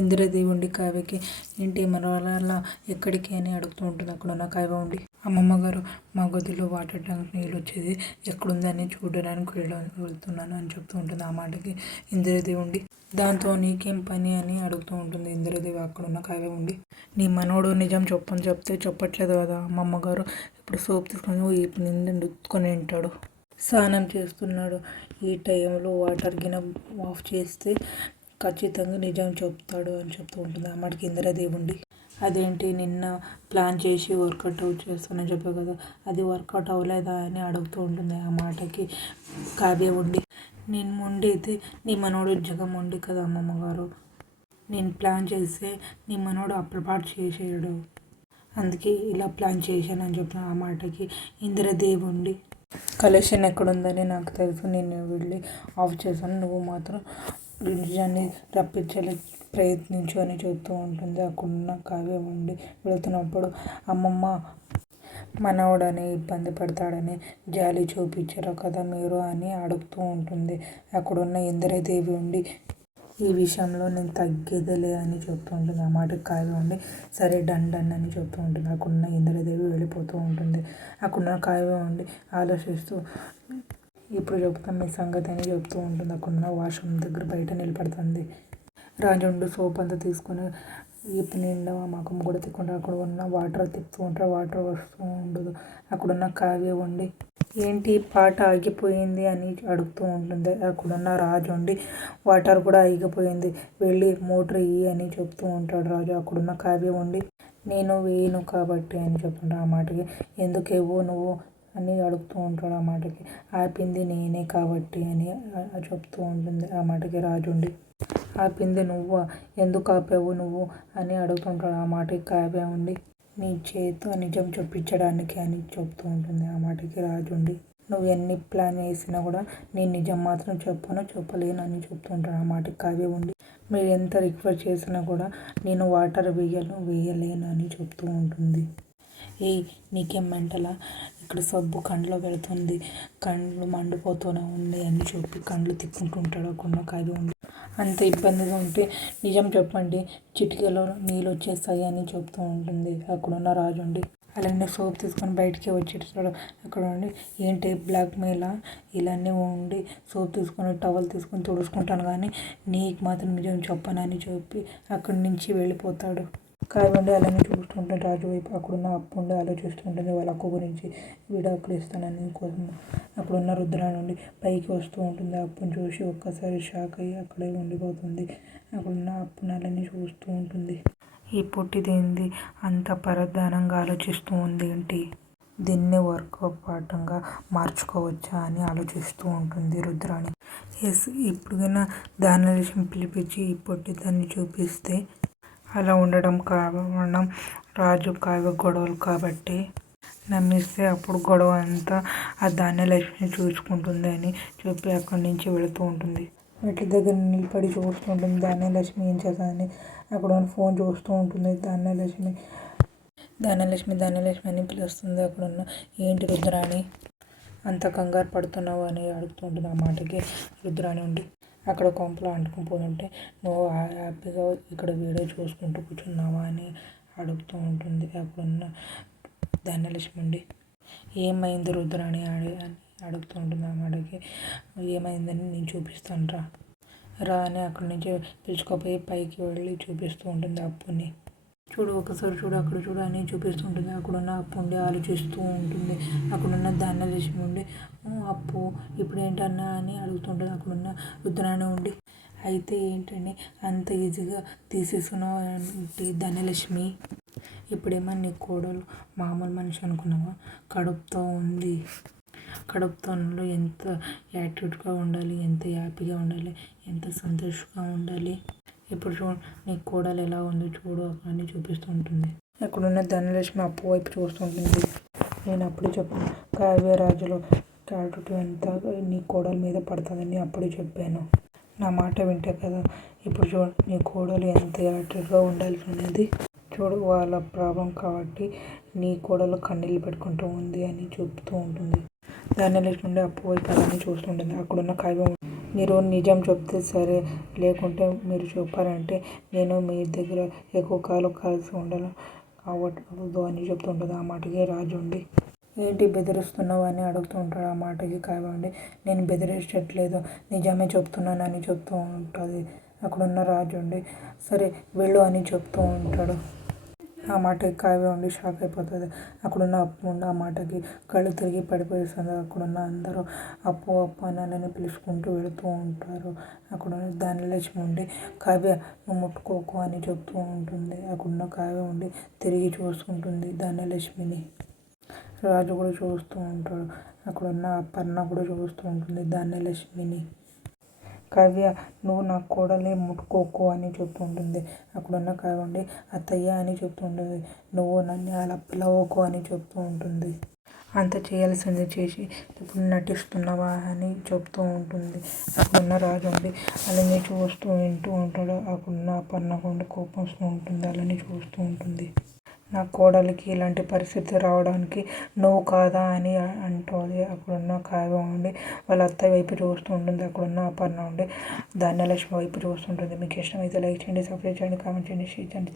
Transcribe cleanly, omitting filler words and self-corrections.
ఇందిరాదేవి ఉండి కావ్యకి ఏంటి మనవరాల ఎక్కడికి అని అడుగుతూ ఉంటుంది. అక్కడ ఉన్న కావ్య ఉండి అమ్మమ్మ గారు మా గదిలో వాటర్ ట్యాంక్ నీళ్ళు వచ్చేది ఎక్కడుందని చూడడానికి వెళ్తున్నాను అని చెప్తూ ఉంటుంది. ఆ మాటకి ఇందిరాదేవి ఉండి దాంతో నీకేం పని అని అడుగుతూ ఉంటుంది. ఇందిరాదేవి అక్కడ ఉన్న కావ్య ఉండి నీ మనోడు నిజం చెప్పని చెప్తే చెప్పట్లేదు కదా అమ్మమ్మ గారు, ఇప్పుడు సోప్ తీసుకొని ఈ నిండి రుద్దుకొని ఉంటాడు, స్నానం చేస్తున్నాడు, ఈ టైంలో వాటర్ గిన ఆఫ్ చేస్తే ఖచ్చితంగా నిజం చెప్తాడు అని చెప్తూ ఉంటుంది. ఆ మాటకి ఇందిరాదేవి ఉండి అదేంటి నిన్న ప్లాన్ చేసి వర్కౌట్ అవుట్ చేస్తానని చెప్పావు కదా, అది వర్కౌట్ అవ్వలేదా అని అడుగుతూ ఉంటుంది. ఆ మాటకి కావ్య ఉండి నేను మొండి అయితే నీ మనోడు జగం మొండి కదా అమ్మమ్మ గారు, నేను ప్లాన్ చేస్తే నీ మనోడు అప్పటిపాటు చేసేయడు, అందుకే ఇలా ప్లాన్ చేశాను అని చెప్పిన. ఆ మాటకి ఇందిరాదేవి ఉండి కలెక్షన్ ఎక్కడుందని నాకు తెలుసు, నేను వెళ్ళి ఆఫ్ చేశాను, నువ్వు మాత్రం నిజాన్ని రప్పించలే ప్రయత్నించు అని చెబుతూ ఉంటుంది. అక్కడున్న కావ్య ఉండి వెళుతున్నప్పుడు అమ్మమ్మ మనవడని ఇబ్బంది పడతాడని జాలి చూపించరు కదా మీరు అని అడుగుతూ ఉంటుంది. అక్కడున్న ఇందిరాదేవి ఉండి ఈ విషయంలో నేను తగ్గేదేలే అని చెప్తూ ఉంటుంది. ఆ మాటకి కావ్య ఉండి సరే డన్ అని చెప్తూ ఉంటుంది. అక్కడున్న ఇందిరాదేవి వెళ్ళిపోతూ ఉంటుంది. అక్కడున్న కావ్య ఉండి ఆలోచిస్తూ ఇప్పుడు చెప్తాం మీ సంగతి అని చెప్తూ ఉంటుంది. అక్కడున్న వాష్రూమ్ దగ్గర బయట నిలబడుతుంది. రాజుండు సోప్ అంతా తీసుకొని ఈపు నిండా మకం కూడా తిక్కుంటారు. అక్కడ ఉన్న వాటర్ తిప్పుతూ ఉంటారు, వాటర్ వస్తూ ఉండదు. అక్కడున్న కావ్య ఉండి ఏంటి పాట ఆగిపోయింది అని అడుగుతూ ఉంటుంది. అక్కడున్న రాజు ఉండి వాటర్ కూడా ఆగిపోయింది, వెళ్ళి మోటర్ ఇయ్యి అని చెప్తూ ఉంటాడు రాజు. అక్కడున్న కావ్య ఉండి నేను వేయను కాబట్టి అని చెప్తుంటాడు. ఆ మాటకి ఎందుకు ఇవ్వు నువ్వు అని అడుగుతూ ఉంటాడు. ఆ మాటకి ఆపింది నేనే కాబట్టి అని చెప్తూ ఉంటుంది. ఆ మాటకి రాజు ఉండి ఆపింది నువ్వు, ఎందుకు ఆపావు నువ్వు అని అడుగుతుంటాడు. ఆ మాటకి కావ్య ఉండి నీ చేతితో నిజం చెప్పించడానికి అని చెప్తూ ఉంటుంది. ఆ మాటకి రాజు ఉండి నువ్వు ఎన్ని ప్లాన్ వేసినా కూడా నేను నిజం మాత్రం చెప్పలేను అని చెప్తుంటాడు. ఆ మాటకి కావ్య ఉండి మీరు ఎంత రిక్వెస్ట్ చేసినా కూడా నేను వాటర్ వేయలేను అని చెప్తూ ఉంటుంది. నీకేం మెంటలా, ఇక్కడ సబ్బు కండ్లో పెడుతుంది, కండ్లు మండిపోతూనే ఉంది అని చెప్పి కండ్లు తిప్పుకుంటుంటాడు. అక్కడ కావ్య ఉండి అంత ఇబ్బందిగా ఉంటే నిజం చెప్పండి చిటికెలో నీళ్ళు వచ్చేస్తాయి అని చెప్తూ ఉంటుంది. అక్కడున్న రాజు ఉండి అలానే సోప్ తీసుకొని బయటికి వచ్చేస్తాడు. అక్కడ ఉండి ఏంటి బ్లాక్ మెయిలా, ఇలానే ఉండి సోప్ తీసుకొని టవల్ తీసుకొని తుడుచుకుంటాను కానీ నీకు మాత్రం నిజం చెప్పనని చెప్పి అక్కడి నుంచి వెళ్ళిపోతాడు. కావ్య ఉండి అలానే చూస్తుంటే రాజు వైపు. అక్కడున్న అప్పు ఉండి ఆలోచిస్తుంటుంది వాళ్ళ అక్క గురించి, విడాకులు ఇస్తానని కోసం. అక్కడున్న రుద్రాణి నుండి పైకి వస్తూ ఉంటుంది. అప్పుని చూసి ఒక్కసారి షాక్ అయ్యి అక్కడే ఉండిపోతుంది. అక్కడున్న అప్పుని అలానే చూస్తూ ఉంటుంది. ఈ పొట్టిదేంది అంత పరధ్యానంగా ఆలోచిస్తూ ఉంది ఏంటి, దీన్ని వర్క్ పాఠంగా మార్చుకోవచ్చా అని ఆలోచిస్తూ ఉంటుంది రుద్రాణి. ఇప్పుడుకైనా ధాన్యలక్ష్మి పిలిపించి ఈ పొట్టిదాన్ని చూపిస్తే అలా ఉండడం కారణం రాజు కావ్య గొడవలు కాబట్టి నమ్మిస్తే అప్పుడు గొడవ అంతా ఆ ధాన్యలక్ష్మిని చూసుకుంటుంది అని చెప్పి అక్కడి నుంచి వెళుతూ ఉంటుంది. మెట్ల దగ్గర నిలబడి చూస్తూ ఉంటుంది ధాన్యలక్ష్మి ఏం చేస్తుందని. అక్కడ ఫోన్ చూస్తూ ఉంటుంది. ధాన్యలక్ష్మి అని పిలుస్తుంది. అక్కడున్న ఏంటి రుద్రాణి అంత కంగారు పడుతున్నావు అని అడుగుతూ ఉంటుంది. ఆ మాటకి రుద్రాణి ఉండి అక్కడ కొంపలో అంటుకుని పోతుంటే నువ్వు హ్యాపీగా ఇక్కడ వీడియో చూసుకుంటూ కూర్చున్నావా అని అడుగుతూ ఉంటుంది. అక్కడున్న ధాన్యలక్ష్మి ఉండి ఏమైంది రుద్రాణి అని అడుగుతూ ఉంటుంది. ఆ మాటకి ఏమైందని నేను చూపిస్తాను రా అని అక్కడి నుంచి పిలుచుకోపోయి పైకి వెళ్ళి చూపిస్తూ ఉంటుంది అప్పుని. చూడు ఒకసారి చూడు అక్కడ చూడు అని చూపిస్తుంటుంది. అక్కడున్న అప్పు ఉండి ఆలోచిస్తూ ఉంటుంది. అక్కడున్న ధాన్యలక్ష్మి ఉండి అప్పు ఇప్పుడు ఏంటన్నా అని అడుగుతుంటుంది. అక్కడున్న రుద్రాణి ఉండి అయితే ఏంటని అంత ఈజీగా తీసేసుకున్నావు అంటే ధాన్యలక్ష్మి, ఇప్పుడేమో నీ కోడలు మామూలు మనిషి అనుకున్నావా, కడుపుతో ఉంది, కడుపుతో ఎంత యాటిట్యూడ్గా ఉండాలి, ఎంత హ్యాపీగా ఉండాలి, ఎంత సంతోషంగా ఉండాలి, ఇప్పుడు చూడు నీ కోడలు ఎలా ఉందో చూడు అని చూపిస్తూ ఉంటుంది. అక్కడున్న ధనలక్ష్మి అప్పు వైపు చూస్తుంటుంది. నేను అప్పుడే చెప్పాను కావ్యరాజులో యాటిట్యూడ్ అంతా నీ కోడల మీద పడుతుందని అప్పుడే చెప్పాను, నా మాట వింటే కదా, ఇప్పుడు చూడు నీ కోడలు ఎంత యాటిట్యూడ్గా ఉండాలి అనేది చూడు, వాళ్ళ ప్రాబ్లం కాబట్టి నీ కోడలు కన్నీళ్ళు పెట్టుకుంటూ ఉంది అని చెప్తూ ఉంటుంది. ధనలక్ష్మి నుండి అప్పు వైపు అలానే చూస్తుంటుంది. అక్కడున్న కావ్య మీరు నిజం చెప్తే సరే, లేకుంటే మీరు చెప్పారంటే నేను మీ దగ్గర ఎక్కువ కాలం కలిసి ఉండను కావద్దు అని చెప్తుంటుంది. ఆ మాటకి రాజు ఉండి ఏంటి బెదిరిస్తున్నావు అని అడుగుతూ ఉంటాడు. ఆ మాటకి కావ్య ఉండి నేను బెదిరించట్లేదు, నిజమే చెప్తున్నాను అని చెప్తూ ఉంటుంది. అక్కడున్న రాజు ఉండి సరే వెళ్ళు అని చెప్తూ ఉంటాడు. ఆ మాటకి కావ్య ఉండి షాక్ అయిపోతుంది. అక్కడున్న అప్పు ఉండి ఆ మాటకి కళ్ళు తిరిగి పడిపోయిస్తుంది. అక్కడున్న అందరూ అప్పు అప్పు అని పిలుచుకుంటూ వెళుతూ ఉంటారు. అక్కడున్న ధనలక్ష్మి ఉండి కావ్య నువ్వు ముట్టుకోకు అని చెప్తూ ఉంటుంది. అక్కడున్న కావ్య ఉండి తిరిగి చూసుకుంటుంది ధనలక్ష్మిని. రాజు కూడా చూస్తూ ఉంటాడు. అక్కడున్న అపర్ణ కూడా చూస్తూ ఉంటుంది ధనలక్ష్మిని. కావ్య నువ్వు నా కోడల్ని ముట్టుకోకు అని చెప్తుంటుంది. అక్కడున్న కావ్య ఉండి అత్తయ్య అని చెప్తుంటుంది. నువ్వు నన్ను అలా పిలవకు అని చెప్తూ ఉంటుంది. అంత చేయాల్సింది చేసి ఇప్పుడు నటిస్తున్నావా అని చెప్తూ ఉంటుంది. అక్కడున్న రాజు ఉండి అలానే చూస్తూ వింటూ ఉంటాడు. అక్కడున్న అపర్ణకు ఉండి కోపం వస్తూ ఉంటుంది. అలానే చూస్తూ ఉంటుంది. నా కోడలికి ఇలాంటి పరిస్థితి రావడానికి నువ్వు కాదా అని అంటుంది. అక్కడున్న కావ్య ఉండి వాళ్ళ అత్తయ్య వైపు చూస్తూ ఉంటుంది. అక్కడున్న అపర్ణ ఉండి ధనలక్ష్మి వైపు చూస్తుంటుంది. మీకు ఇష్టమైతే లైక్ చేయండి, సబ్స్క్రైబ్ చేయండి, కామెంట్ చేయండి, షేర్ చేయండి.